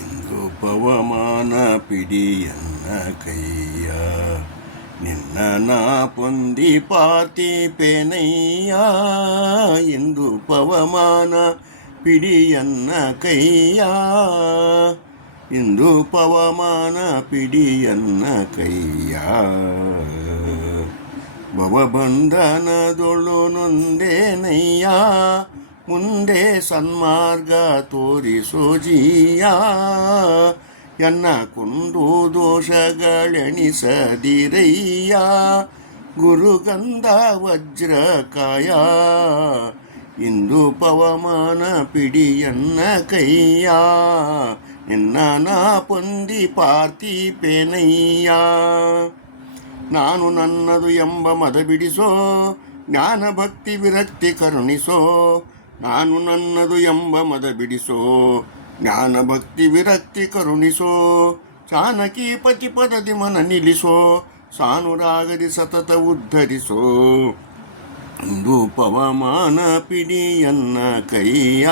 ಇಂದು ಪವಮಾನ ಪಿಡಿಯನ್ನ ಕೈಯ ನಿನ್ನ ನಾ ಪೊಂದಿ ಪಾತಿಪೆನಯ್ಯ. ಇಂದು ಪವಮಾನ ಪಿಡಿಯನ್ನ ಕೈಯ ಇಂದು ಪವಮಾನ ಪಿಡಿಯನ್ನ ಕೈಯ. ಭವಬಂಧನದೊಳು ನೊಂದೇನಯ್ಯ ಮುಂದೆ ಸನ್ಮಾರ್ಗ ತೋರಿಸೋ ಜೀಯ. ಎನ್ನ ಕುಂದು ದೋಷಗಳೆಣಿಸದಿರಯ್ಯ ಗುರುಗಂಧ ವಜ್ರಕಾಯ. ಇಂದು ಪವಮಾನ ಪಿಡಿಯನ್ನ ಕೈಯ ನಿನ್ನ ನಾ ಪೊಂದಿ ಪಾರ್ಥಿಪೆನಯ್ಯ. ನಾನು ನನ್ನದು ಎಂಬ ಮದ ಬಿಡಿಸೋ ಜ್ಞಾನ ಭಕ್ತಿ ವಿರಕ್ತಿ ಕರುಣಿಸೋ. ನಾನು ನನ್ನದು ಎಂಬ ಮದ ಬಿಡಿಸೋ ಜ್ಞಾನ ಭಕ್ತಿ ವಿರಕ್ತಿ ಕರುಣಿಸೋ. ಚಾನಕಿ ಪತಿ ಪದದಿ ಮನ ನಿಲ್ಲಿಸೋ ಸಾನುರಾಗದಿ ಸತತ ಉದ್ಧರಿಸೋ. ಇಂದು ಪವಮಾನ ಪಿಡಿಯನ್ನ ಕೈಯ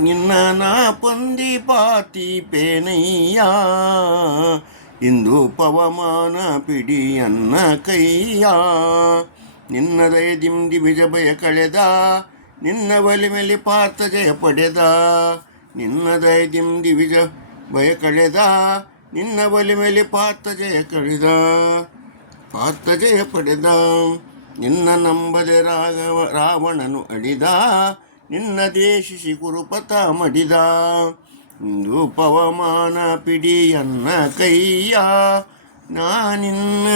ನಿನ್ನ ನಾ ಪೊಂದಿ ಪಾರ್ಥಿಪೆನಯ್ಯ. ಇಂದು ಪವಮಾನ ಪಿಡಿಯನ್ನ ಕೈಯ ನಿನ್ನ ದಯದಿಂದಿ ಬಿಜ ಭಯ ಕಳೆದ ನಿನ್ನ ಒಲಿಮೆಲಿ ಪಾರ್ಥ ಜಯ ಪಡೆದ. ನಿನ್ನ ದಯದಿಂದಿ ಬಿಜ ಭಯ ಕಳೆದ ನಿನ್ನ ಒಲಿಮೆಲಿ ಪಾರ್ಥ ಜಯ ಪಡೆದ. ನಿನ್ನ ನಂಬದೆ ರಾವಣನು ಅಡಿದ ನಿನ್ನ ದೇಶಿಸಿ ಕುರುಪತ ಮಡಿದ. ಇಂದು ಪವಮಾನ ಪಿಡಿಯನ್ನ ಕೈಯ ನಾನಿನ್ನ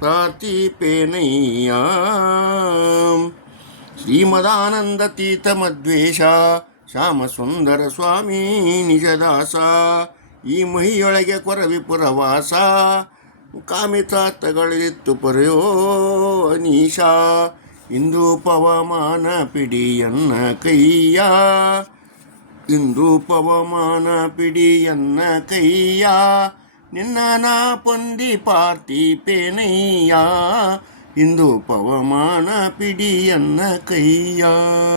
ಪಾರ್ಥಿಪೆನಯ್ಯ. ಶ್ರೀಮದಾನಂದ ತೀರ್ಥ ಮದ್ವೇಷ ಶ್ಯಾಮ ಸುಂದರ ಸ್ವಾಮಿ ನಿಜದಾಸ. ಈ ಮಹಿಯೊಳಗೆ ಕೊರವಿಪುರವಾಸ ಕಾಮಿತಾರ್ಥಗಳಿತ್ತು ಪರೆಯೋ ಅನೀಶ. ಇಂದು ಪವಮಾನ ಪಿಡಿಯನ್ನ ಕೈಯ ಇಂದು ಪವಮಾನ ಪಿಡಿಯನ್ನ ಕೈಯ ನಿನ್ನ ನಾ ಪೊಂದಿ ಪಾರ್ಥಿಪೆನಯ್ಯ. ಇಂದು ಪವಮಾನ ಪಿಡಿಯನ್ನ ಕೈಯ.